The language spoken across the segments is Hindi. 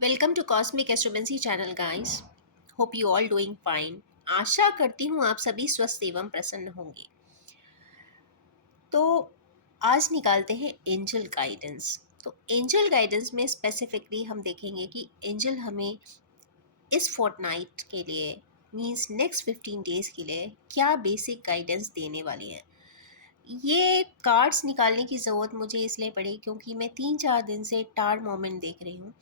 Welcome to cosmic astromancy channel guys. Hope you all doing fine. आशा करती हूँ आप सभी स्वस्थ एवं प्रसन्न होंगे। तो आज निकालते हैं एंजल गाइडेंस। तो एंजल गाइडेंस में स्पेसिफिकली हम देखेंगे कि एंजल हमें इस फोर्टनाइट के लिए मींस नेक्स्ट 15 डेज के लिए क्या बेसिक गाइडेंस देने वाली हैं। ये कार्ड्स निकालने की ज़रूरत मुझे इसलिए पड़ी क्योंकि मैं 3-4 दिन से टार मोमेंट देख रही हूँ।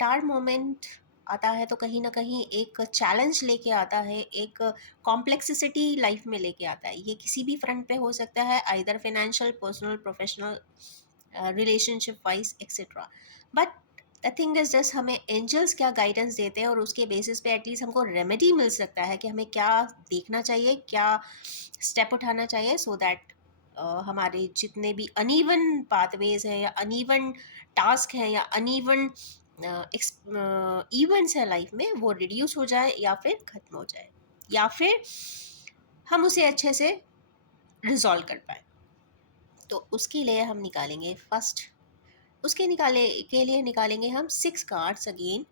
टार मोमेंट आता है तो कहीं ना कहीं एक चैलेंज लेके आता है, एक कॉम्प्लेक्सिसिटी लाइफ में लेके आता है। ये किसी भी फ्रंट पे हो सकता है, either financial, personal, professional, relationship wise etcetera. But the thing is just हमें एंजल्स क्या गाइडेंस देते हैं और उसके बेसिस पे एटलीस्ट हमको रेमेडी मिल सकता है कि हमें क्या देखना चाहिए, क्या स्टेप उठाना चाहिए सो दैट हमारे जितने भी अनइवन पाथवेज हैं या अनइवन टास्क हैं या अनइवन इवेंट्स है लाइफ में वो रिड्यूस हो जाए या फिर ख़त्म हो जाए या फिर हम उसे अच्छे से रिजॉल्व कर पाए। तो उसके लिए हम निकालेंगे फर्स्ट, उसके निकाले के लिए निकालेंगे हम 6 कार्ड्स अगेन।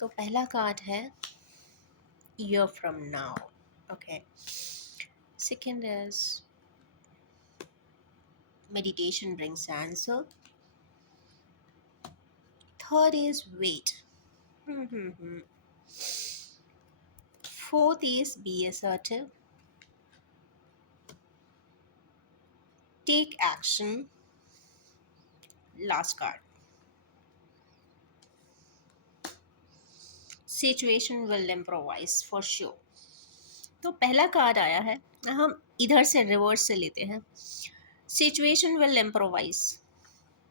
तो पहला कार्ड है year from now. Okay, second is meditation brings answer. Third is wait. Fourth is be assertive, take action. Last card, situation will improvise for sure. तो पहला कार्ड आया है, हम इधर से रिवर्स से लेते हैं। Situation will improvise.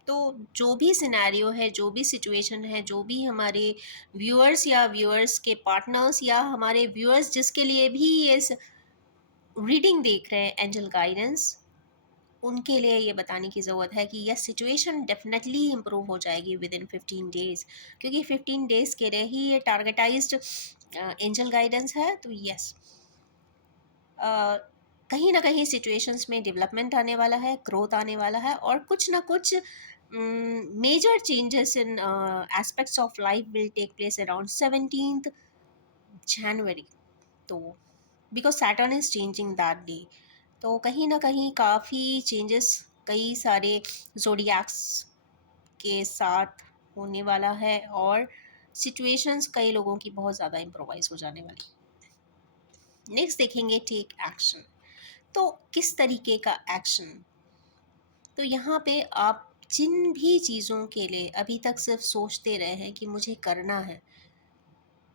तो जो भी सिनेरियो है, जो भी सिचुएशन है, जो भी हमारे व्यूअर्स या व्यूअर्स के पार्टनर्स या हमारे व्यूअर्स जिसके लिए भी ये रीडिंग देख रहे हैं एंजल गाइडेंस, उनके लिए ये बताने की ज़रूरत है कि यह सिचुएशन डेफिनेटली इम्प्रूव हो जाएगी विद इन 15 डेज, क्योंकि 15 डेज के लिए ही ये टारगेटाइज्ड एंजल गाइडेंस है। तो यस, कहीं ना कहीं सिचुएशंस में डेवलपमेंट आने वाला है, ग्रोथ आने वाला है और कुछ ना कुछ major changes in aspects of life will take place around 17th January। तो because Saturn is changing that day, तो कहीं ना कहीं काफ़ी चेंजेस कई सारे जोडियाक्स के साथ होने वाला है और सिचुएशंस कई लोगों की बहुत ज़्यादा इम्प्रोवाइज हो जाने वाली। नेक्स्ट देखेंगे टेक एक्शन। तो किस तरीके का एक्शन? तो यहाँ पे आप जिन भी चीज़ों के लिए अभी तक सिर्फ सोचते रहे हैं कि मुझे करना है,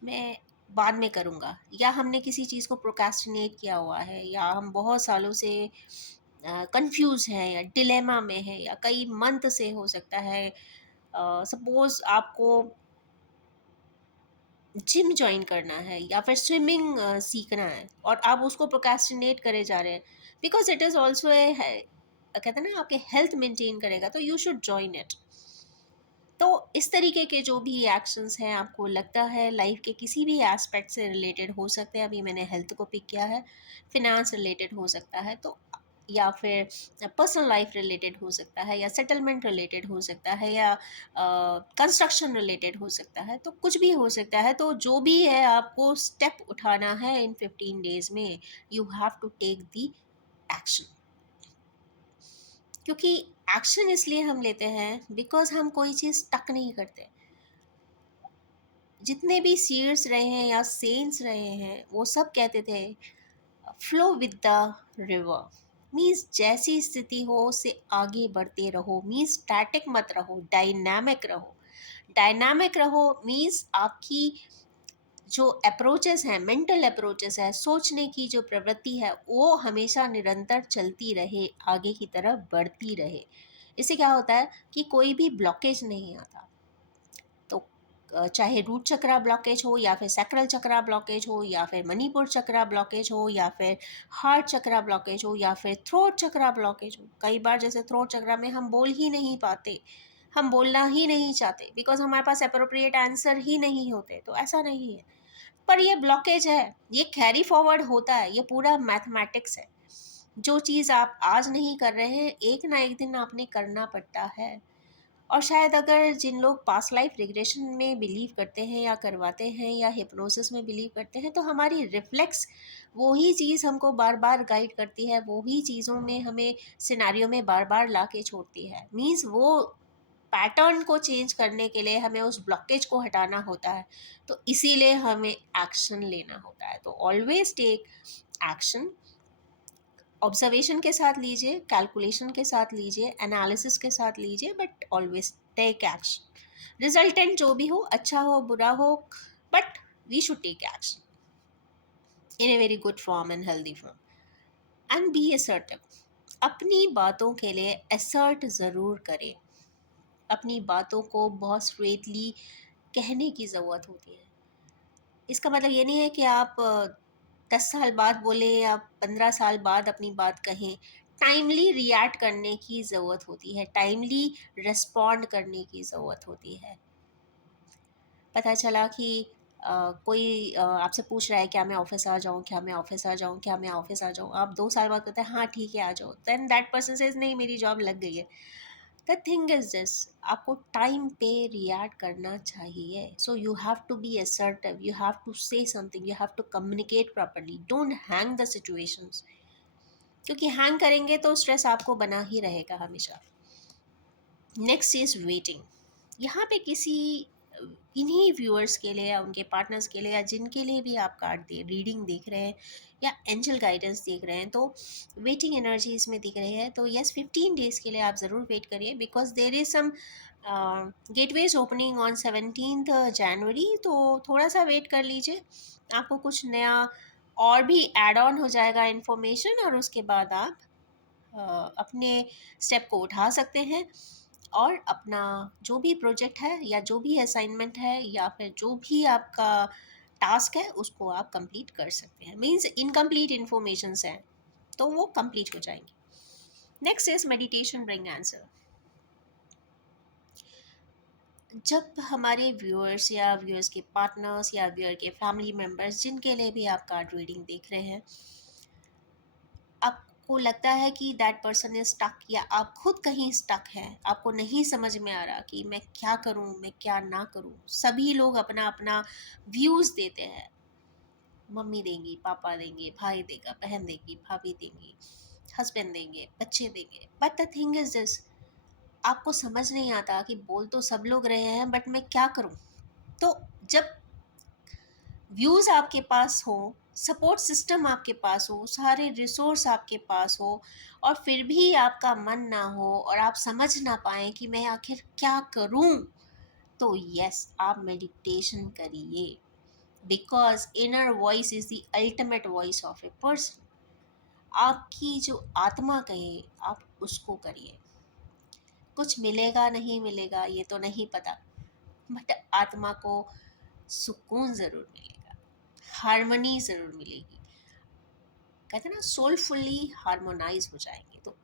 मैं बाद में करूँगा, या हमने किसी चीज़ को प्रोक्रेस्टिनेट किया हुआ है, या हम बहुत सालों से कंफ्यूज हैं या डिलेमा में है या कई मंथ से हो सकता है। सपोज आपको जिम ज्वाइन करना है या फिर स्विमिंग सीखना है और आप उसको प्रोक्रेस्टिनेट करे जा रहे हैं because it is also a, कहते हैं ना, आपके हेल्थ मेंटेन करेगा, तो यू शुड जॉइन इट। तो इस तरीके के जो भी एक्शंस हैं आपको लगता है लाइफ के किसी भी एस्पेक्ट से रिलेटेड हो सकते हैं, अभी मैंने हेल्थ को पिक किया है, फिनेंस रिलेटेड हो सकता है, तो या फिर पर्सनल लाइफ रिलेटेड हो सकता है, या सेटलमेंट रिलेटेड हो सकता है, या कंस्ट्रक्शन रिलेटेड हो सकता है, तो कुछ भी हो सकता है। तो जो भी है आपको स्टेप उठाना है इन 15 डेज में, you have to take the action. क्योंकि एक्शन इसलिए हम लेते हैं बिकॉज हम कोई चीज़ टक नहीं करते। जितने भी सीयर्स रहे हैं या सेंट्स रहे हैं वो सब कहते थे flow with the river. Means जैसी स्थिति हो उससे आगे बढ़ते रहो, मीन्स स्टैटिक मत रहो, डायनामिक रहो। डायनामिक रहो मीन्स आपकी जो अप्रोचेस हैं, मेंटल अप्रोचेस है, सोचने की जो प्रवृत्ति है, वो हमेशा निरंतर चलती रहे, आगे की तरफ बढ़ती रहे। इससे क्या होता है कि कोई भी ब्लॉकेज नहीं आता। तो चाहे रूट चक्रा ब्लॉकेज हो या फिर सैक्रल चक्रा ब्लॉकेज हो या फिर मणिपुर चक्रा ब्लॉकेज हो या फिर हार्ट चक्रा ब्लॉकेज हो या फिर थ्रोट चक्रा ब्लॉकेज हो। कई बार जैसे थ्रोट चक्रा में हम बोल ही नहीं पाते, हम बोलना ही नहीं चाहते बिकॉज हमारे पास अप्रोप्रिएट आंसर ही नहीं होते। तो ऐसा नहीं है, पर ये ब्लॉकेज है, ये कैरी फॉरवर्ड होता है, ये पूरा मैथमेटिक्स है। जो चीज़ आप आज नहीं कर रहे हैं, एक ना एक दिन आपने करना पड़ता है। और शायद अगर जिन लोग पास्ट लाइफ रिग्रेशन में बिलीव करते हैं या करवाते हैं या हिप्नोसिस में बिलीव करते हैं, तो हमारी रिफ्लेक्स वो ही चीज़ हमको बार बार गाइड करती है, वो ही चीज़ों में हमें सिनेरियो में बार बार ला के छोड़ती है। मीन्स वो पैटर्न को चेंज करने के लिए हमें उस ब्लॉकेज को हटाना होता है, तो इसीलिए हमें एक्शन लेना होता है। तो ऑलवेज टेक एक्शन, ऑब्जर्वेशन के साथ लीजिए, कैलकुलेशन के साथ लीजिए, एनालिसिस के साथ लीजिए, but always take action. Resultant जो भी हो, अच्छा हो बुरा हो, but we should take action in a very good form and healthy form. And be assertive, अपनी बातों के लिए असर्ट ज़रूर करें। अपनी बातों को बहुत स्ट्रेटली कहने की ज़रूरत होती है। इसका मतलब ये नहीं है कि आप 10 साल बाद बोले या 15 साल बाद अपनी बात कहें। टाइमली रिएक्ट करने की ज़रूरत होती है, टाइमली रिस्पॉन्ड करने की ज़रूरत होती है। पता चला कि कोई आपसे पूछ रहा है क्या मैं ऑफिस आ जाऊँ, क्या मैं ऑफिस आ जाऊँ, क्या मैं ऑफिस आ जाऊँ, आप 2 साल बाद कहते हैं हाँ ठीक है आ जाओ, देन दैट पर्सन सेज नहीं मेरी जॉब लग गई है। द थिंग इज दिस, आपको टाइम पे रिएक्ट करना चाहिए। So you have to be assertive, you have to say something, you have to communicate properly, don't hang the situations, क्योंकि हैंग करेंगे तो स्ट्रेस आपको बना ही रहेगा हमेशा। Next is waiting. यहाँ पे किसी इन्हीं व्यूअर्स के लिए या उनके पार्टनर्स के लिए या जिनके लिए भी आप कार्ड दे रीडिंग देख रहे हैं या एंजल गाइडेंस देख रहे हैं, तो वेटिंग एनर्जी इसमें दिख रही है। तो यस, 15 डेज के लिए आप ज़रूर वेट करिए, because there is some gateways opening on 17 January. तो थोड़ा सा वेट कर लीजिए, आपको कुछ नया और भी एड ऑन हो जाएगा इन्फॉर्मेशन, और उसके बाद आप अपने स्टेप को उठा सकते हैं और अपना जो भी प्रोजेक्ट है या जो भी असाइनमेंट है या फिर जो भी आपका टास्क है उसको आप कंप्लीट कर सकते हैं। मींस इनकम्प्लीट इन्फॉर्मेशंस हैं तो वो कंप्लीट हो जाएंगी। Next is meditation bring answer. जब हमारे व्यूअर्स या व्यूअर्स के पार्टनर्स या व्यूअर के फैमिली मेम्बर्स जिनके लिए भी आप कार्ड रीडिंग देख रहे हैं, आपको लगता है कि दैट पर्सन इज स्टक या आप खुद कहीं स्टक हैं, आपको नहीं समझ में आ रहा कि मैं क्या करूं, मैं क्या ना करूं। सभी लोग अपना अपना व्यूज़ देते हैं, मम्मी देंगी, पापा देंगे, भाई देगा, बहन देगी, भाभी देंगी, हस्बैंड देंगे, बच्चे देंगे, but the thing is this, आपको समझ नहीं आता कि बोल तो सब लोग रहे हैं बट मैं क्या करूं। तो जब व्यूज़ आपके पास हो, सपोर्ट सिस्टम आपके पास हो, सारे रिसोर्स आपके पास हो, और फिर भी आपका मन ना हो और आप समझ ना पाए कि मैं आखिर क्या करूं, तो यस, आप मेडिटेशन करिए, because inner voice is the ultimate voice of a person. आपकी जो आत्मा कहे आप उसको करिए। कुछ मिलेगा नहीं मिलेगा ये तो नहीं पता, बट आत्मा को सुकून ज़रूर मिलेगा, हार्मनी ज़रूर मिलेगी। कहते हैं ना, सोलफुली हार्मोनाइज हो जाएंगे तो,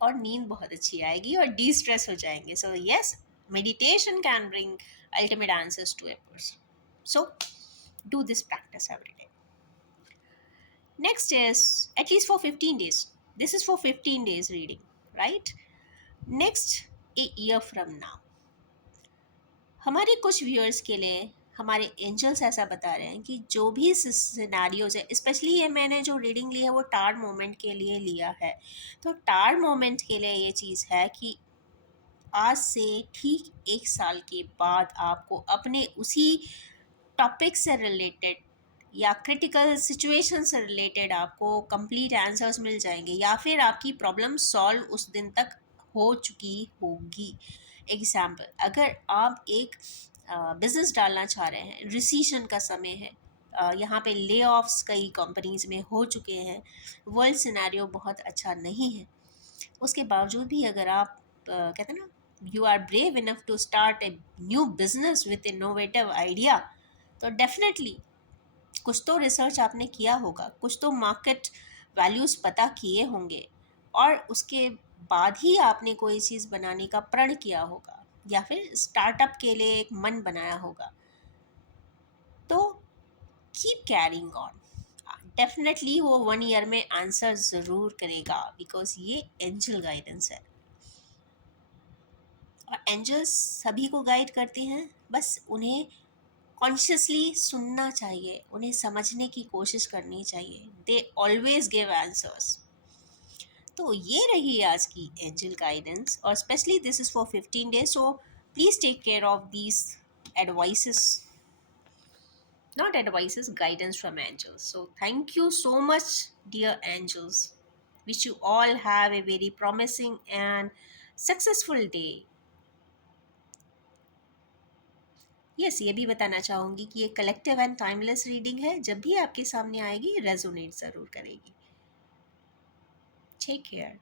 और नींद बहुत अच्छी आएगी और डी स्ट्रेस हो जाएंगे। So yes, meditation can bring ultimate answers to a person. So do this practice every day. Next is at least for 15 days. This is for 15 days reading, right? Next, a year from now, हमारे कुछ व्यूअर्स के लिए हमारे एंजल्स ऐसा बता रहे हैं कि जो भी सिनेरियोज है, स्पेशली ये मैंने जो रीडिंग ली है वो टार मोमेंट के लिए लिया है। तो टार मोमेंट के लिए ये चीज़ है कि आज से ठीक 1 साल के बाद आपको अपने उसी टॉपिक से रिलेटेड या क्रिटिकल सिचुएशन से रिलेटेड आपको कंप्लीट आंसर्स मिल जाएंगे, या फिर आपकी प्रॉब्लम सॉल्व उस दिन तक हो चुकी होगी। एग्जाम्पल, अगर आप एक बिजनेस डालना चाह रहे हैं, रिसीशन का समय है, यहाँ पे ले ऑफ्स कई कंपनीज में हो चुके हैं, वर्ल्ड सिनेरियो बहुत अच्छा नहीं है, उसके बावजूद भी अगर आप कहते हैं ना, you are brave enough to start a new business with innovative idea, तो डेफिनेटली कुछ तो रिसर्च आपने किया होगा, कुछ तो मार्केट वैल्यूज़ पता किए होंगे, और उसके बाद ही आपने कोई चीज़ बनाने का प्रण किया होगा या फिर स्टार्टअप के लिए एक मन बनाया होगा। तो कीप कैरिंग ऑन, डेफिनेटली वो 1 ईयर में आंसर ज़रूर करेगा, बिकॉज ये एंजल गाइडेंस है। और एंजल्स सभी को गाइड करते हैं, बस उन्हें कॉन्शियसली सुनना चाहिए, उन्हें समझने की कोशिश करनी चाहिए। They always give answers. तो ये रही आज की एंजल गाइडेंस, और specially this is for 15 days, so please take care of these advices, not advices, guidance from angels. So thank you so much, dear angels. Wish you all have a very promising and successful day. Yes, ये भी बताना चाहूँगी कि ये कलेक्टिव एंड टाइमलेस रीडिंग है, जब भी आपके सामने आएगी रेजोनेट ज़रूर करेगी। Take care.